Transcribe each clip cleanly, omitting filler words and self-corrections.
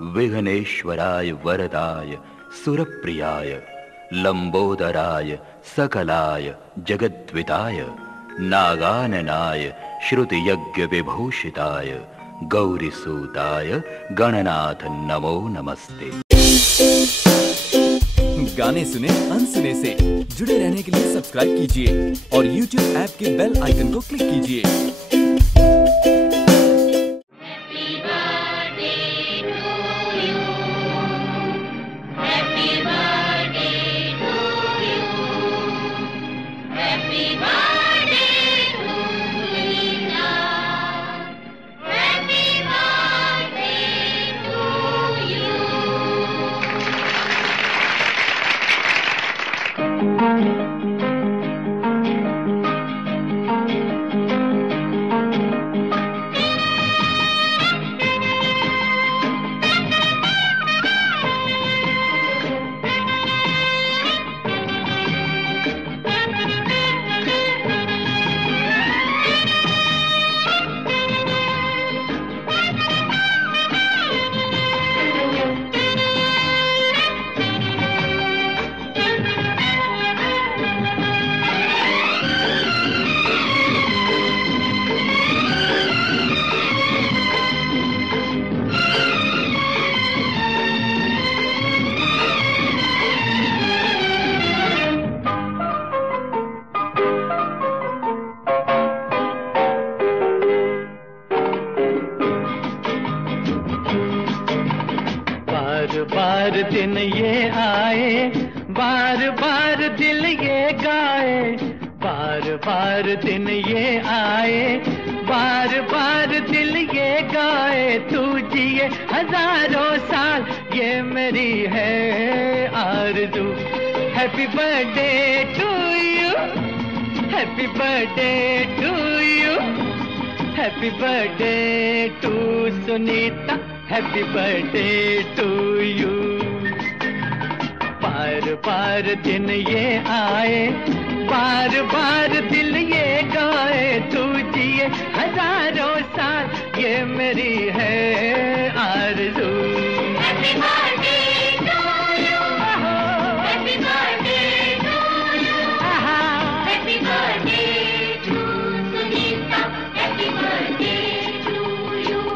विघ्नेश्वराय वरदाय सुरप्रियाय लंबोदराय सकलाय जगद्विताय नागाननाय श्रुतियज्ञ विभूषिताय गौरीसूताय गणनाथ नमो नमस्ते। गाने सुने अनसुने से जुड़े रहने के लिए सब्सक्राइब कीजिए और YouTube ऐप के बेल आइकन को क्लिक कीजिए। बार दिन ये आए, बार बार दिल ये गाए, बार बार दिन ये आए, बार बार दिल ये गाए। तू जिए हजारों साल ये मेरी है आरज़ू। Happy birthday to you, happy birthday to you, happy birthday to Sunita, happy birthday to you. बार बार दिन ये आए, बार बार दिल ये गाए। तू जिए हजारों साल ये मेरी है आरज़ू। Happy birthday to you, happy birthday to you, happy birthday to Sunita, happy birthday to you.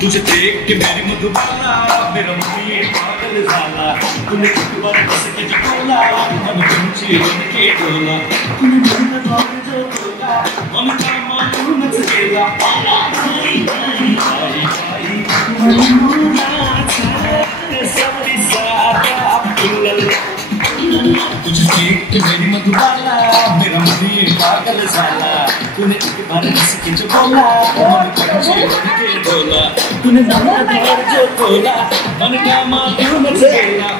तुझे देख के मेरी मधुबाला, मेरा मुझे पागल झाला। तूने एक बार बस के बोला, मन तुमची बन के डोला। तूने मन द्वार जो खोला, मन का मालूम मच गेला। आई आई आई आई सबरी सादा पुल्ला। तुझे देख के मेरी मधुबाला, मेरा मुझे पागल झाला। तूने एक बार बस के बोला, मन तुमची बन के डोला। तूने मन द्वार जो खोला, मन का मालूम मच गेला।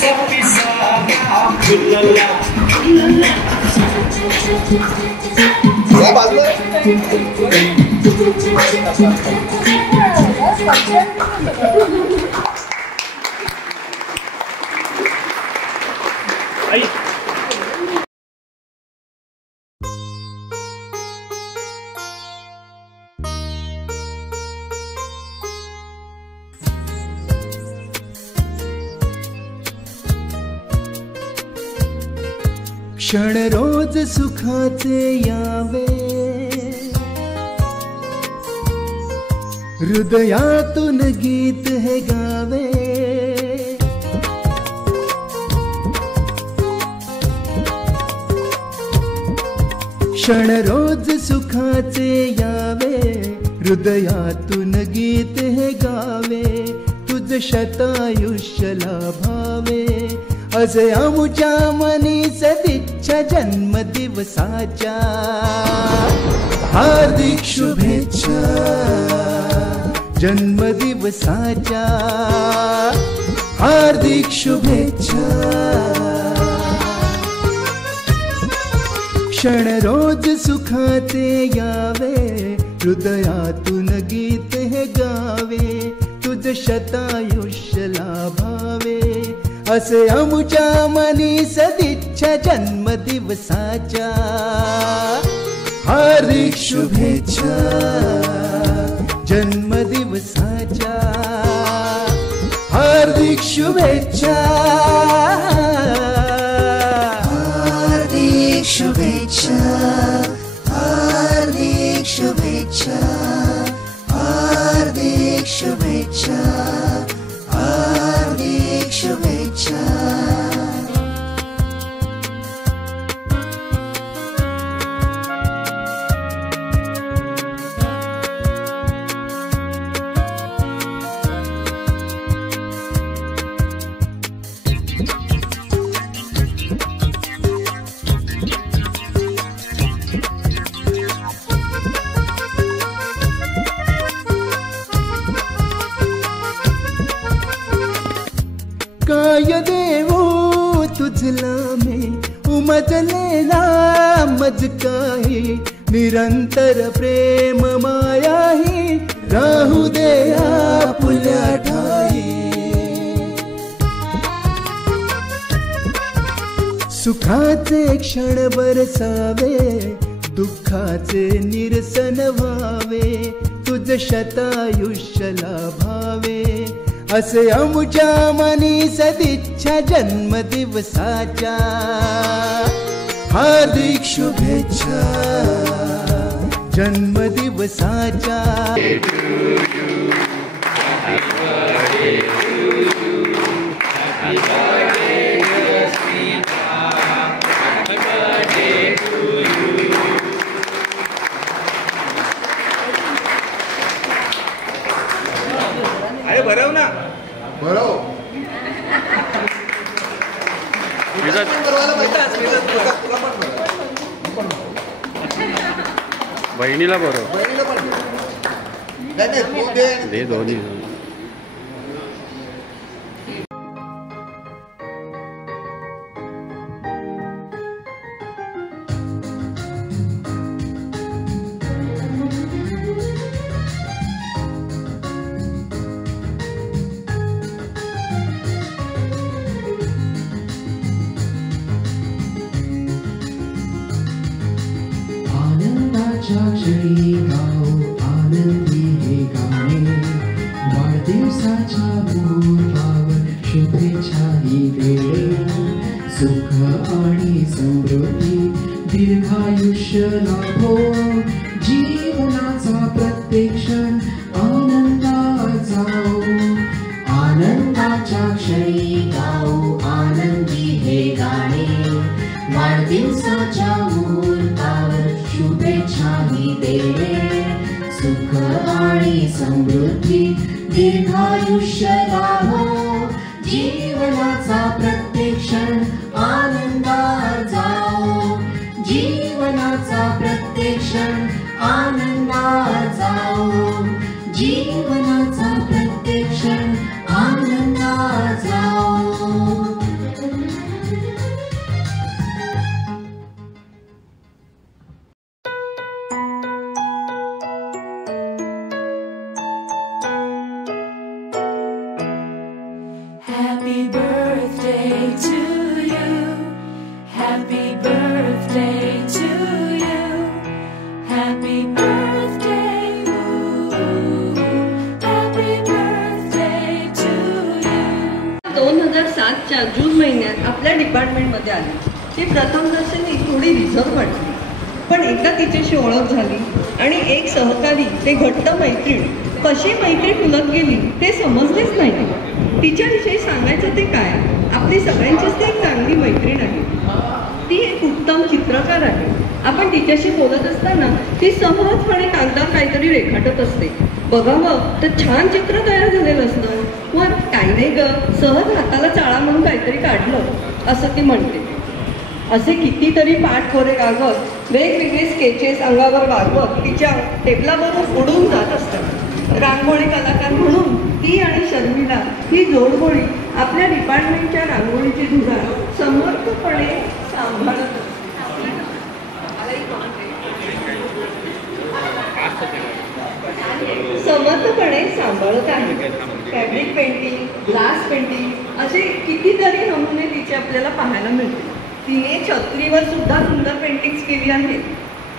सबरी सादा पुल्ला। क्षण रोज सुखाचे यावे, हृदयातून गीत हे गावे। क्षण रोज सुखाचे यावे, हृदयातून गीत हे गावे, तुझ शतायुष्य लाभावे, असे आमुच्या मनी सदिच्छा जन्मदिवसाच्या, हार्दिक शुभेच्छा जन्मदिवसाच्या, हार्दिक शुभेच्छा। क्षण रोज सुखाचे यावे, हृदयातून गीत हे गावे, तुझ शतायुष्य लाभावे, असे आमुच्या मनी सदिच्छा जन्मदिवसाच्या, हार्दिक शुभेच्छा जन्मदिवसाच्या, हार्दिक शुभेच्छा, हार्दिक शुभेच्छा, हार्दिक शुभेच्छा, हार्दिक शुभेच्छा, हार्दिक शुभेच्छा। काय देवो तुझला में उमजलेला मज काही, निरंतर प्रेम मायाही राहू दे आपुल्या ठाई, सुखाचे क्षण बरसावे, दुःखाचे निरसन व्हावे, तुझ शतायुष्य लाभावे, असे आमुच्या मनी सदिच्छा जन्मदिवसाच्या, हार्दिक शुभेच्छा जन्मदिवसाच्या। अरे भरव ना, भरव बहिणीला बरं दे दोन्ही। क्षणी गाओ आनंदी हे गाणे, वाढदिवसाच्या मुहूर्तावर शुभेच्छा ही वेळे, सुख आणि समृद्धी दीर्घायुष्य लाभो, जीवनाचा प्रत्येक क्षण आनंदात जाओ, आनंदाच्या क्षणी गाओ आनंदी हे गाणे, वाढदिवसाच्या मुहूर्तावर शुभेच्छा ही देणे, सुख आणि समृद्धी दीर्घायुष्य लाभो, जीवनाचा प्रत्येक क्षण आनंदात जाओ, जीवनाचा प्रत्येक क्षण आनंदात जाओ, जीवनाचा प्रत्येक क्षण आनंदात जाओ। Happy birthday to you, happy birthday to you, happy birthday, ooh, happy birthday to you। 2007च्या जून महिन्यात आपल्या डिपार्टमेंटमध्ये आली। ती प्रथमदर्शनी थोडी रिझर्व वाटली, पण एकदा तिच्याशी ओळख झाली आणि एक सहकारी ते घट्ट मैत्रीण कशी मैत्री फुलत गेली ते समजलेच नाही। तिच्याविषयी सांगायचं ते काय, आपली सगळ्यांचीच ती एक चांगली मैत्रीण आहे। ती एक उत्तम चित्रकार आहे। आपण तिच्याशी बोलत असताना ती सहजपणे कागदावर काहीतरी रेखाटत असते. बघावं तर छान चित्र तयार झालेलं असतं. वर काही नाही ग, सहज हाताला चाळा म्हणून काहीतरी काढलं असं ती म्हणते. असे कितीतरी पाठकोरे कागद, वेगवेगळे स्केचेस अंगावर वागवत तिच्या टेबलावरून उडून जात असतात. रांगोळी कलाकार म्हणून ती आणि शर्मिला ही जोडगोळी आपल्या डिपार्टमेंटच्या रांगोळीची धुरा समर्थपणे सांभाळत आहे. फॅब्रिक पेंटिंग, ग्लास पेंटिंग असे कितीतरी नमुने तिचे आपल्याला पाहायला मिळते. तिने छत्रीवर सुद्धा सुंदर पेंटिंग्स केली आहेत.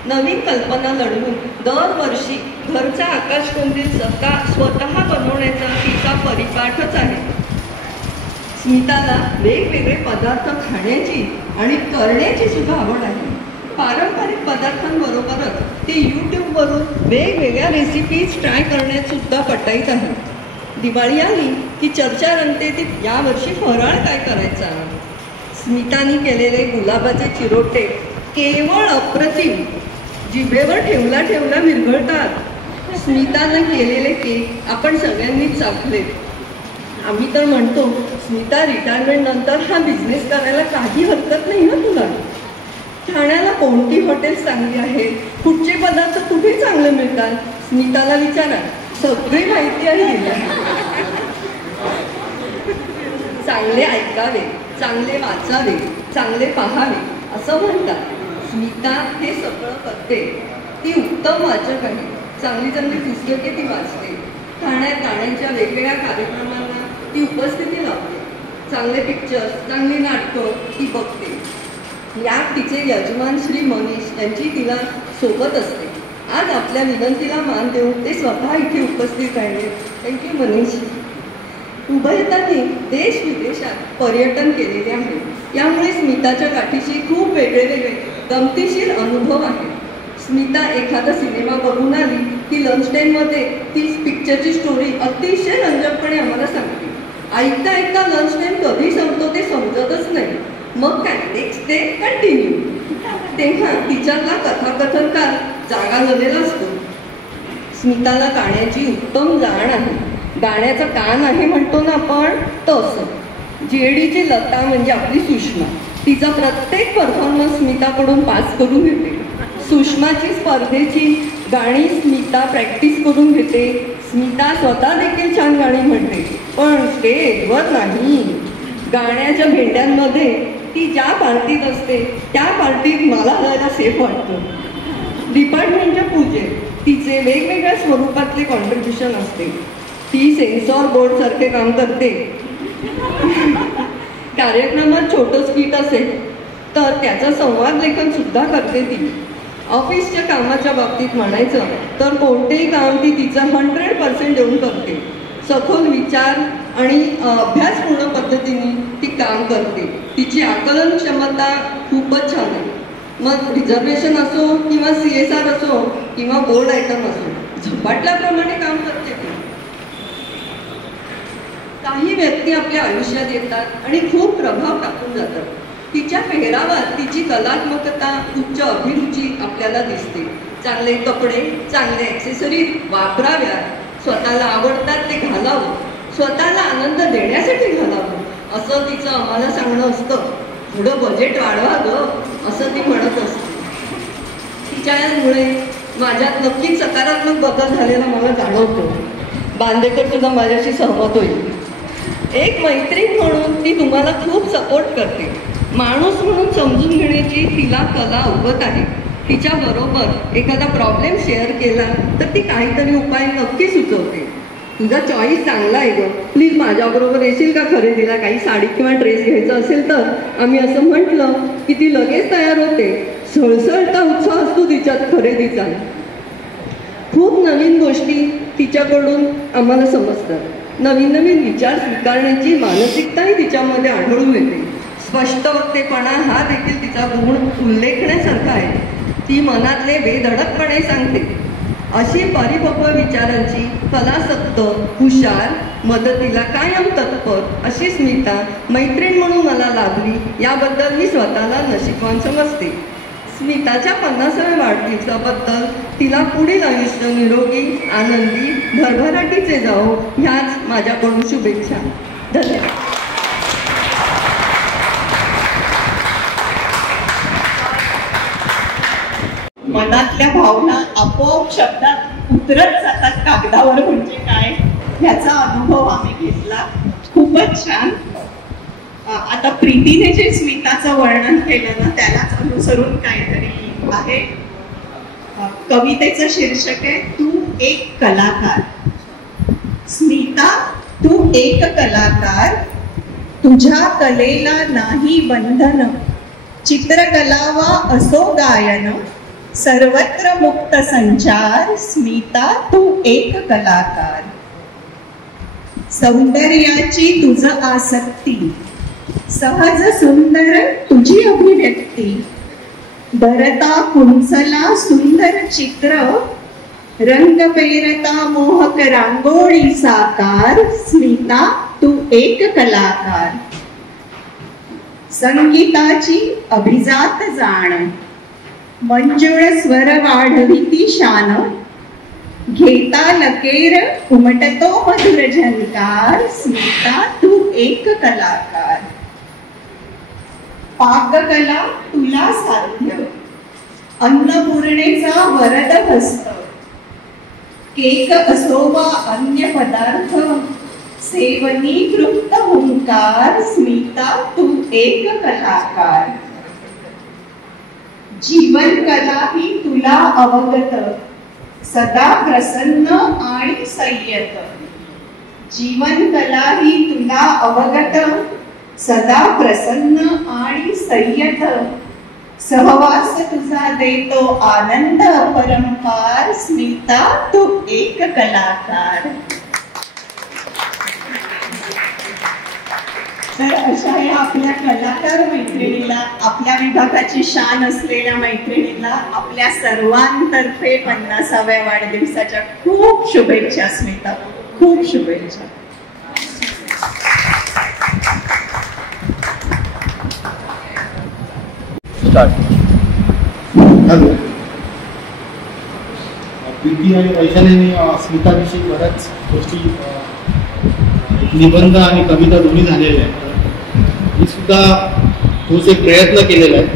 नवीन कल्पना लढवून दरवर्षी घरचा आकाशकंदील स्वतः बनवण्याचा तिचा परिपाठच आहे. स्मिताला वेगवेगळे पदार्थ खाण्याची आणि करण्याची सुद्धा आवड आहे. पारंपरिक पदार्थांबरोबरच ती यूट्यूबवरून वेगवेगळ्या रेसिपीज ट्राय करण्यात सुद्धा पटाईत आहे. दिवाळी आली की चर्चा रंगते ती यावर्षी फराळ काय करायचा. स्मिताने केलेले गुलाबाचे चिरोटे केवळ अप्रतिम, जिभेवर ठेवला ठेवला विरघळतात. स्मिताने केलेले केक आपण सगळ्यांनीच चाखले. आम्ही तर म्हणतो स्मिता रिटायरमेंट नंतर हा बिझनेस करायला काही हरकत नाही ना तुला. ठाण्याला कोणती हॉटेल्स चांगली आहेत, कुठचे पदार्थ कुठे चांगले मिळतात, स्मिताला विचारा, सगळी माहिती आहे. चांगले ऐकावे, चांगले वाचावे, चांगले पाहावे असं म्हणतात. स्मिता हे सगळं करते. ती उत्तम वाचक आहे. चांगली चांगली पुस्तके ती वाचते. ठाण्यात गाण्यांच्या वेगवेगळ्या कार्यक्रमांना ती उपस्थिती लावते. चांगले पिक्चर्स, चांगली नाटकं ती बघते. यात तिचे यजमान श्री मनीष यांची तिला सोबत असते. आज आपल्या विनंतीला मान देऊन ते स्वतः इथे उपस्थित राहिले. थँक्यू मनीष. उभयतांनी देश विदेशात पर्यटन केलेले आहे. यामुळे स्मिताच्या गाठीशी खूप वेगळे वेगळे गमतीशीर अनुभव आहेत. स्मिता एखादा सिनेमा बघून आली की लंच टाईममध्ये ती पिक्चरची स्टोरी अतिशय रंजकपणे आम्हाला सांगते. ऐकता ऐकता लंच टाईम कधी संपतो ते समजतच नाही. मग काय नेक्स्ट डे कंटिन्यू. तेव्हा तिच्यातला कथाकथनकार जागा झालेला असतो. स्मिताला गाण्याची उत्तम जाण आहे. गाण्याचा कान आहे म्हणतो ना आपण तसं. जेडीची लता म्हणजे आपली सुषमा. तिचा प्रत्येक परफॉर्मन्स स्मिताकडून पास करून घेते. सुषमाची स्पर्धेची गाणी स्मिता प्रॅक्टिस करून घेते. स्मिता स्वतः देखील छान गाणी म्हणते, पण स्टेजवर नाही. गाण्याच्या भेंड्यांमध्ये ती ज्या पार्टीत असते त्या पार्टीत मला जायला सेफ वाटतं. डिपार्टमेंटच्या पूजेत तिचे वेगवेगळ्या स्वरूपातले कॉन्ट्रीब्युशन असते. ती सेन्सॉर बोर्डसारखे काम करते. कार्यक्रमात छोटं स्किट असेल तर त्याचं संवाद लेखन सुद्धा करते ती. ऑफिसच्या कामाच्या बाबतीत म्हणायचं तर कोणतेही काम ती तिचं 100% देऊन करते. सखोल विचार आणि अभ्यासपूर्ण पद्धतीने ती काम करते. तिची आकलन क्षमता खूपच छान आहे. मग रिझर्वेशन असो किंवा CSR असो किंवा बोर्ड आयटम असो, झपाटल्याप्रमाणे काम करते ती. काही व्यक्ती आपल्या आयुष्यात येतात आणि खूप प्रभाव टाकून जातात. तिच्या पेहरावात तिची कलात्मकता, उच्च अभिरुची आपल्याला दिसते. चांगले कपडे, चांगले ॲक्सेसरीज वापराव्यात, स्वतःला आवडतात ते घालावं, स्वतःला आनंद देण्यासाठी घालावं असं तिचं आम्हाला सांगणं असतं. थोडं बजेट वाढवा गं असं ती म्हणत असते. तिच्यामुळे माझ्यात नक्कीच सकारात्मक बदल झालेला मला जाणवतो. बांदेकर सुद्धा माझ्याशी सहमत होईल. एक मैत्रीण म्हणून ती तुम्हाला खूप सपोर्ट करते. माणूस म्हणून समजून घेण्याची तिला कला अवगत आहे. तिच्याबरोबर एखादा प्रॉब्लेम शेअर केला तर ती काहीतरी उपाय नक्की सुचवते. तुझा चॉईस चांगला आहे गं, प्लीज माझ्याबरोबर येशील का खरेदीला? काही साडी किंवा ड्रेस घ्यायचं असेल तर. आम्ही असं म्हटलं की ती लगेच तयार होते. सळसळता उत्साह असतो तिच्यात खरेदीचा. खूप नवीन गोष्टी तिच्याकडून आम्हाला समजतात. नवीन नवीन विचार स्वीकारण्याची मानसिकताही तिच्यामध्ये आढळून येते. स्पष्ट वक्तेपणा हा देखील तिचा गुण उल्लेखण्यासारखा आहे. ती मनातले बेधडकपणे सांगते. अशी परिपक्व विचारांची, कलासक्त, हुशार, मदतीला कायम तत्पर अशी स्मिता मैत्रीण म्हणून मला लाभली याबद्दल मी स्वतःला नशीबवान समजते. स्मिताच्या 50व्या वाढदिवसाबद्दल तिला पुढील आयुष्य निरोगी, आनंदी, भरभराटीचे जावो ह्याच माझ्याकडून शुभेच्छा. धन्यवाद. मनातल्या भावना आपोआप शब्दात उतरत जातात कागदावर म्हणजे काय ह्याचा अनुभव आम्ही घेतला. खूपच छान. आता प्रीतीने जे स्मिताचं वर्णन केलं ना त्यालाच अनुसरून काहीतरी आहे. कवितेचं शीर्षक आहे तू एक कलाकार. स्मिता तू एक कलाकार, तुझ्या कलेला नाही बंधन, चित्रकला वा असो गायन, सर्वत्र मुक्त संचार. स्मिता तू एक कलाकार. सौंदर्याची तुझ आसक्ती, सहज सुंदर तुझी अभिव्यक्ती, धरता कुंचला सुंदर चित्र, रंग पेरता मोहक रांगोळी साकार. स्मिता तू एक कलाकार. संगीताची अभिजात जाण, मंजुळ स्वर वाढविती शान, घेता लकेर उमटतो मधुर झंकार. स्मिता तू एक कलाकार. पाककला तुला साध्य, अन्नपूर्णेचा वरद हस्त, केक असो वा अन्य पदार्थ, सेवनी तृप्त हुंकार. स्मिता तू एक कलाकार. जीवन कला ही तुला अवगत, सदा प्रसन्न आणि संयत. जीवन कला ही तुला अवगत, सदा प्रसन्न आणि संयत. सहवास तुझा देतो आनंद अपरंपार. स्मिता तू एक कलाकार. तर अशा या आपल्या कलाकार मैत्रिणीला, आपल्या विभागाची शान असलेल्या मैत्रिणीला आपल्या सर्वांतर्फे 50व्या वाढदिवसाच्या खूप शुभेच्छा. स्मिता खूप शुभेच्छा. हॅलो. प्रीती आणि वैशालीने स्मिताविषयी बऱ्याच गोष्टी निबंध आणि कविता दोन्ही झालेल्या आहेत. मी सुद्धा तोच एक प्रयत्न केलेला आहे.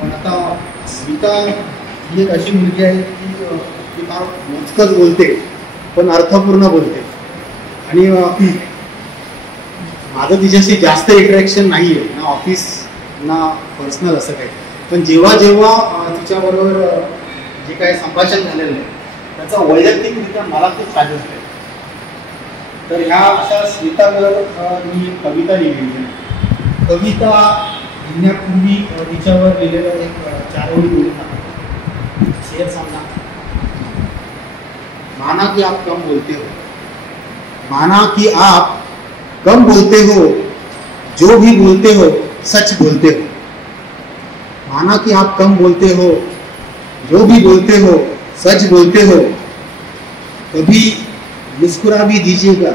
पण आता स्मिता ही एक अशी मुलगी आहे की ती फार मोजकच बोलते पण अर्थपूर्ण बोलते. आणि माझं तिच्याशी जास्त इंटरॅक्शन नाही आहे, ना ऑफिस ना पर्सनल असं काही. पण जेव्हा जेव्हा तिच्याबरोबर जे काही संभाषण झालेलं आहे त्याचा वैयक्तिकरित्या मला खूप फायदा झाला. तर ह्या अशा स्मितावर मी कविता लिहिलेली आहे. कविता लिहिण्यापूर्वी तिच्यावर लिहिलेलं एक 4 ओळी बोलता शेर सांगा. माना कि आप कम बोलते हो, माना कि आप कम बोलते हो, जो भी बोलते हो सच बोलते हो. माना कि आप कम बोलते हो, जो भी बोलते हो सच बोलते हो. कभी मुस्कुरा भी दीजिएगा,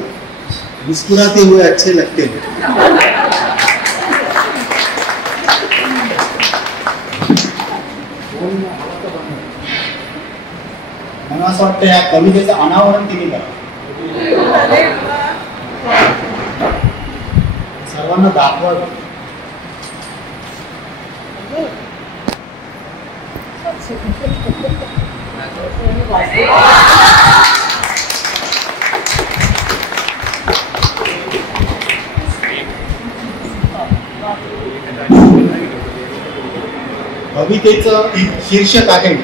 मुस्कुराते हुए अच्छे लगते हो. मला असं वाटतं या कवितेचं अनावरण तिने करा, सर्वांना दाखवा. कवितेचं शीर्षक आहे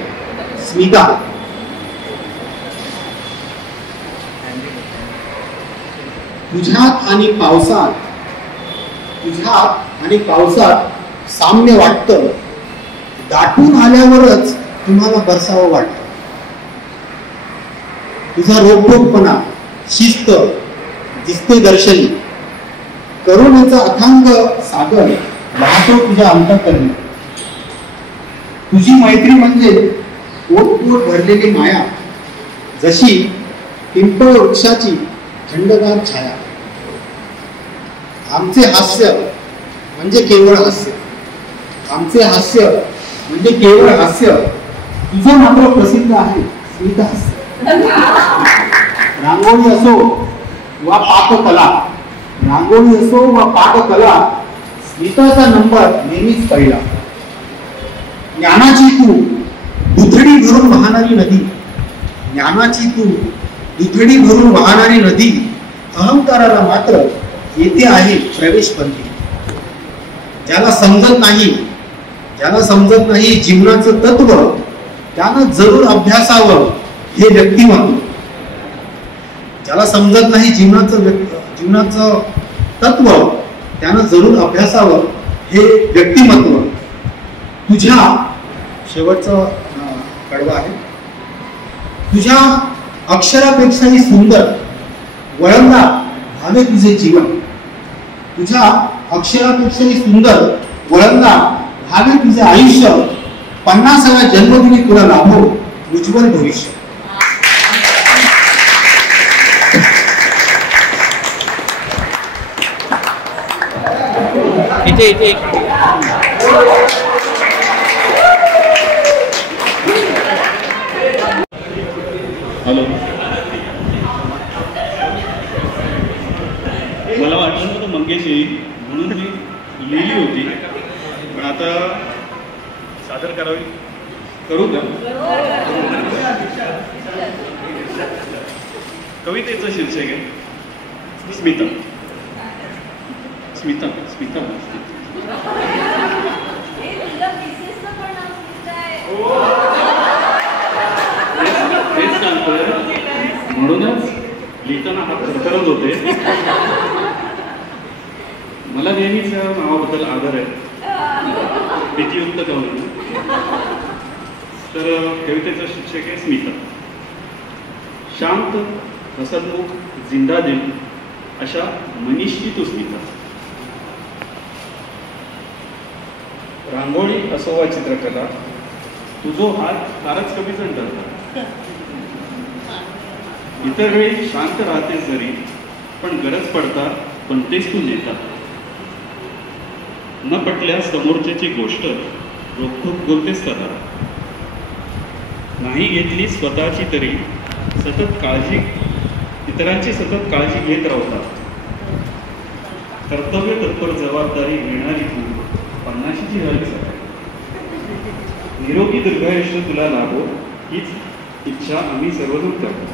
स्मिता. तुझ्यात आणि पावसात, तुझ्यात आणि पावसात साम्य वाटतं, दाटून आल्यावरच तुम्हाला बरसावं वाटतं. तुझा रोखोकपणा, शिस्त दिसते दर्शनी, करुणेचा अथांग सागर वाहतो तुझ्या अंतःकरणी. तुझी मैत्री म्हणजे ओतपोट भरलेली माया, जशी पिंपळ वृक्षाची थंडगार छाया. आमचे हास्य म्हणजे केवळ हास्य, आमचे हास्य म्हणजे केवळ हास्य, तुझं मात्र प्रसिद्ध आहे स्मित हास्य. रांगोळी असो वा पाककला, रांगोळी असो वा पाककला, स्मिताचा नंबर नेहमीच पहिला. ज्ञानाची तू दुथडी भरून वाहणारी नदी, ज्ञानाची तू दुथडी भरून वाहणारी नदी, अहंकाराला मात्र येथे आहे प्रवेशपंथी. ज्याला समजत नाही जीवनाचं तत्व, त्यानं जरूर अभ्यासावं हे व्यक्तिमत्व. ज्याला समजत नाही जीवनाचं तत्व, त्यानं जरूर अभ्यासावं हे व्यक्तिमत्व. तुझ्या शेवटचं कडवं आहे. तुझ्या अक्षरापेक्षाही सुंदर वळंदा भावे तुझे जीवन, तुझ्या अक्षरापेक्षाही सुंदर वळंदा भावे तुझे आयुष्य, 50व्या जन्मदिनी तुला लाभो उज्ज्वल भविष्य. हॅलो, मला वाटलं नव्हतं मंगेश येईल म्हणून मी लिहिली होती, पण आता सादर करू का? कवितेचं शीर्षक आहे स्मिता. स्मिता स्मिता तेच सांगतोय, म्हणूनच लिहिताना हात थरथरत होते. मला नेहमीच नावाबद्दल आदर आहे, भीतीयुक्त कवी. तर कवितेचं शीर्षक आहे स्मिता. शांत हसतमुख जिंदा दिल अशा मनीषची तू स्मिता. रांगोळी असो वा चित्रकला, तुझो हात फारच कमी जणतात. इतर वेळी शांत राहतेस जरी, पण गरज पडता पण तेच तू नेतात. न पटल्यास समोरच्याची गोष्ट रोखोक बोलतेस कदा. नाही घेतली स्वतःची तरी सतत काळजी, इतरांची सतत काळजी घेत राहतात. कर्तव्य तत्पर जबाबदारी मिळणारी तू 50ची झाली सकाळी. निरोगी दीर्घायुष्य तुला लाभो हीच इच्छा आम्ही सर्वजण करतो.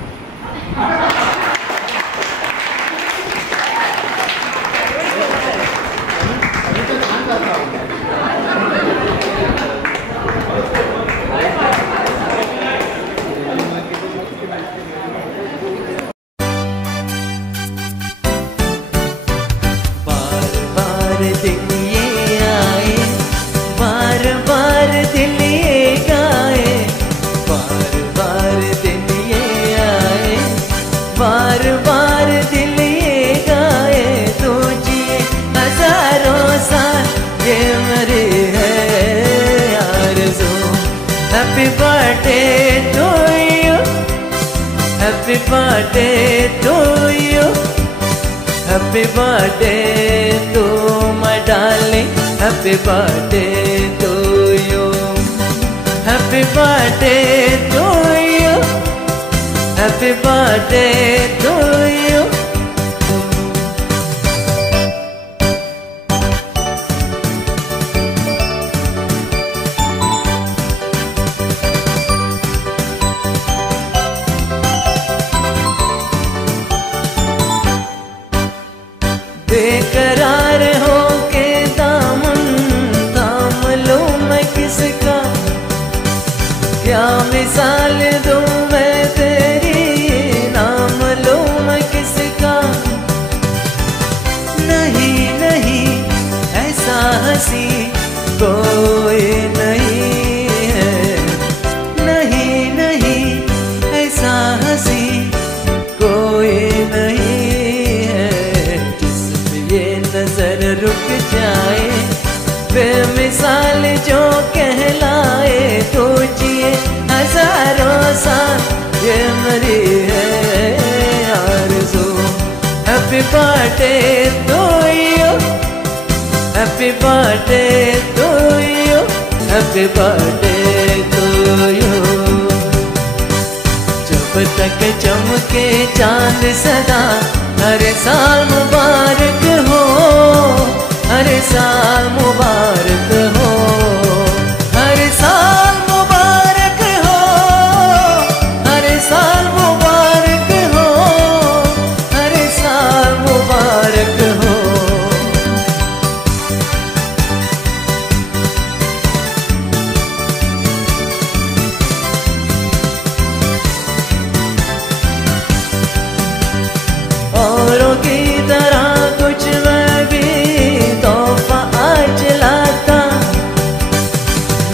Happy birthday to you, happy birthday to you, happy birthday to my darling, happy birthday to you, happy birthday to you, happy birthday to you. बेकरार हो के दामन थाम लूं मैं किसका, क्या मिसाल दूं मैं तेरी, नाम लूं मैं किसका. नहीं नहीं ऐसा हंसी कोई नहीं है, नहीं नहीं ऐसा हंसी कोई नहीं. नजर रुक जाए बेमिसाल जो कहलाए, तो जिए हजारों साल ये मेरी है आरज़ू. Happy birthday to you, happy birthday to you. Happy birthday to you. जब तक चमके चांद सदा हर साल मुबारक हो, हर साल मुबारक हो, हर साल मुबारक हो, हर साल मुबारक हो, हर साल मुबारक हो। औरों की तरह कुछ मैं भी तोहफा आज लाता,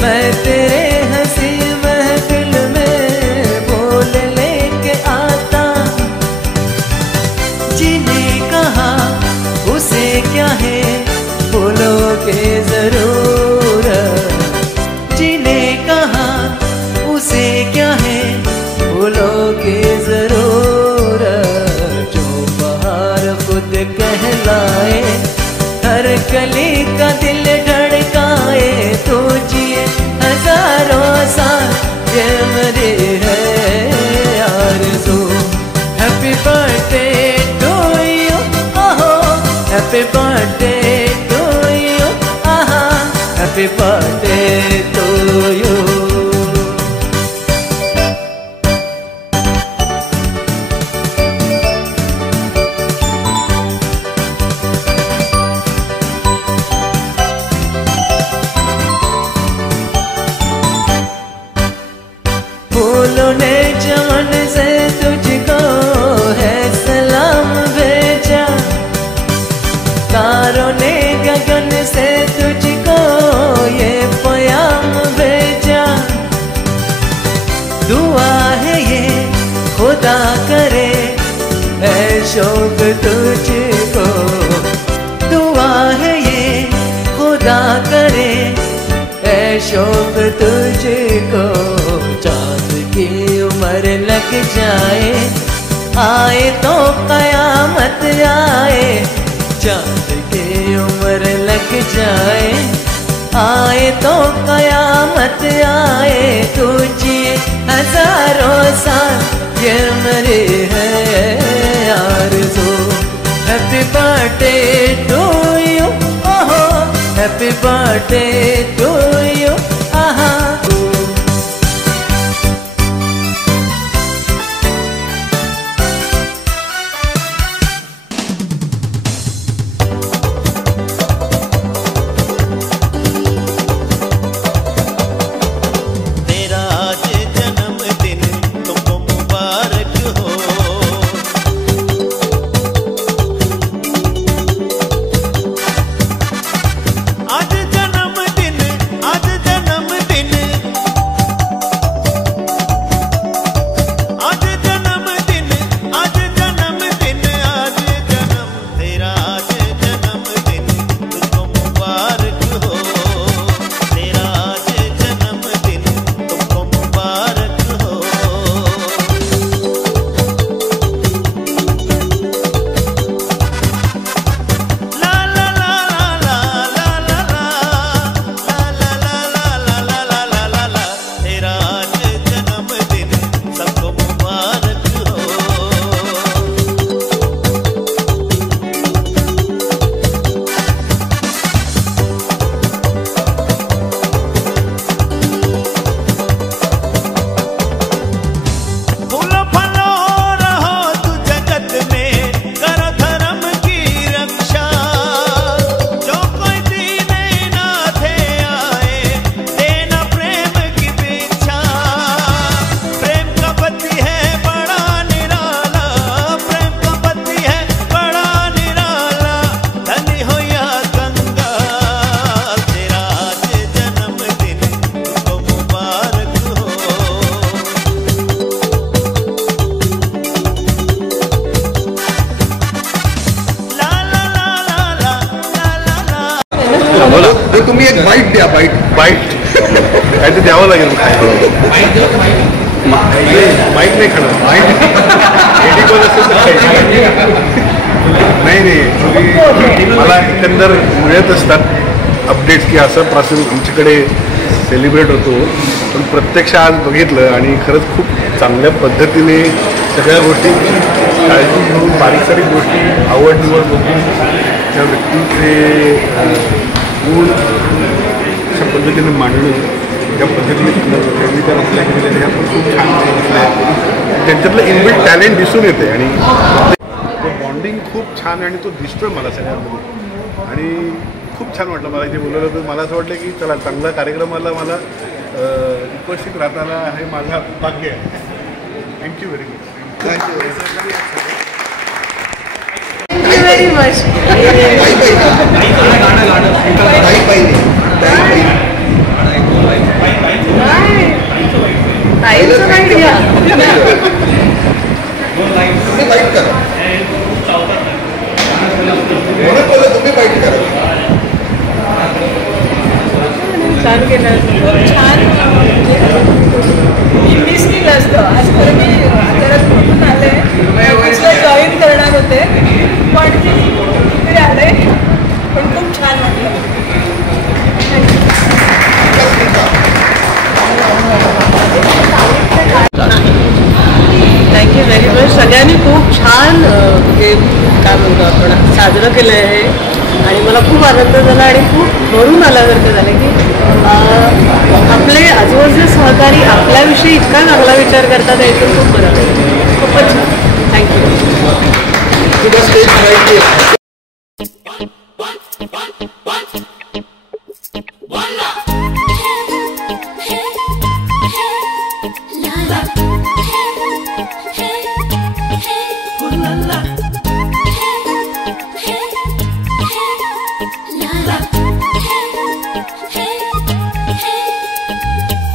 मैं तेरे हंसी महफिल में बोल लेके आता। जिन्हें कहा उसे क्या है बोलोगे जरूर, जिन्हें कहा उसे क्या है बोलोगे जरूर। जो बहार खुद कहलाए, हर कली का दिल धड़काए, तो जिए हजारों साल ये मेरी है आरज़ू। हैप्पी बर्थडे टू यू, ओहो हैप्पी बर्थडे टू यू, आहा हैप्पी बर्थडे टू यू। फूलों ने चमन से तुझको है सलाम भेजा, तारों ने गगन से तुझको ये प्याम भेजा। दुआ है ये खुदा करे ऐ शौक तुझको, दुआ है ये खुदा करे ऐ शौक तुझको। चांद की उम्र लग जाए, आए तो कयामत आए, चांद की उम्र लग जाए, आए तो कयामत आए, तुझे हजारों साल ये मेरी है आरज़ू। हैप्पी बर्थडे टू यू, ओहो हैप्पी बर्थडे टू यू, आहा। तुम्ही एक बाईट द्या, बाईट बाईट काय ते द्यावं लागेल. बाईट नाही खाणार, बाईट एडिबल असेल तर नाही नाही. मला एकंदर मिळत असतात अपडेट्स की असं प्रसंग आमच्याकडे सेलिब्रेट होतो, पण प्रत्यक्ष आज बघितलं आणि खरंच खूप चांगल्या पद्धतीने सगळ्या गोष्टी काळजी घेऊन बारीक गोष्टी आवड निवड बघून त्या व्यक्तीचे गुण अशा पद्धतीने मांडणं, त्या पद्धतीने त्यांनी त्या रचल्या केलेल्या ह्या पण खूप छान त्यांच्यातलं इनबिल्ट टॅलेंट दिसून येते आणि तो बॉन्डिंग खूप छान आणि तो दिसतोय मला सगळ्यांमध्ये आणि खूप छान वाटलं. मला इथे बोलवलं होतं. मला असं वाटलं की चला चांगल्या कार्यक्रमाला मला उपस्थित राहताना हे माझा भाग्य आहे. Thank you very much. Thank you very much. ताईचं नाही घ्या. छान केलं, छान मी मिस केलं असतं. आज खरं मी जरा कुठून आले, ऑफिसला जॉईन करणार होते पण इकडे आले, पण खूप छान वाटलं. Thank you very much. सगळ्यांनी खूप छान हे काय म्हणतो आपण साजरं केलं आहे आणि मला खूप आनंद झाला आणि खूप भरून आल्यासारखं झालं की आपले आजूबाजूचे सहकारी आपल्याविषयी इतका चांगला विचार करतात ऐकून खूप बरं वाटलं. खूपच छान. थँक्यू.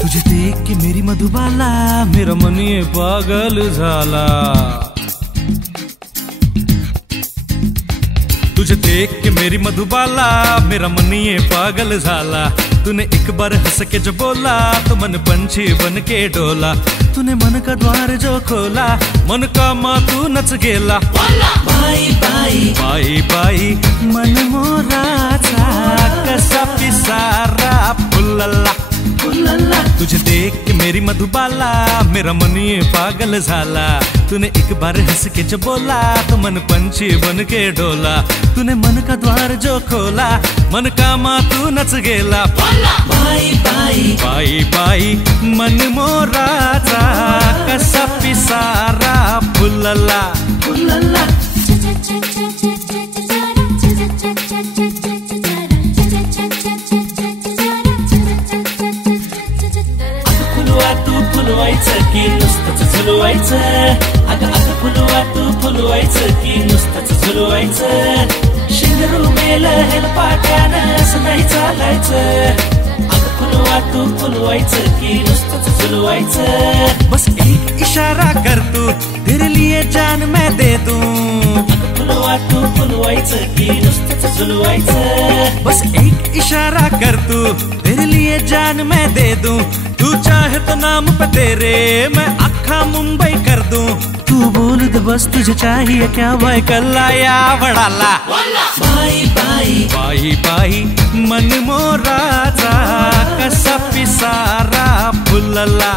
तुझे देख के मेरी मधुबाला मेरा मन ये पागल झाला. तुझे देख के मेरी मधुबाला मेरा मन ये पागल झाला. तूने एक बार हंस के जो बोला तो मन पंछी बन के डोला. तूने मन का द्वार जो खोला मन का माँ तू नच गेला. बाई बाई बाई बाई मन मोराचा कसा पिसारा फुलला फुलला. तुझे देख के मेरी मधुबाला मेरा मन ये पागल झाला. तूने एक बार हंस के जो बोला तो मन पंछी बन के डोला. तूने मन का द्वार जो खोला मन का माँ तू नच गेला. बाई बाई बाई बाई मन मोराचा कसा पिसारा फुलला फुलला. फुलवायचं की नुसतंच झुलवायचं. अगं अगं फुलवा तू फुलवायचं की नुसतंच झुलवायचं. शिंगरू मेलं हेलपाट्यानं असं नाही चालायचं. अगं फुलवा तू फुलवायचं की नुसतंच झुलवायचं. बस एक इशारा कर तू तेरे लिए जान मैं दे दूं. फुलवा तू फुलवायचं की नुसतंच झुलवायचं. बस एक इशारा कर तू तेरे लिए जान मैं दे दूं. तू चाहे तो नाम पे तेरे मैं अखा मुंबई कर दूं. तू बोल दे बस तुझे चाहिए क्या भाई कल्ला या बड़ाला. बाई बाई बाई बाई मन मोराचा कसा पिसारा फुलला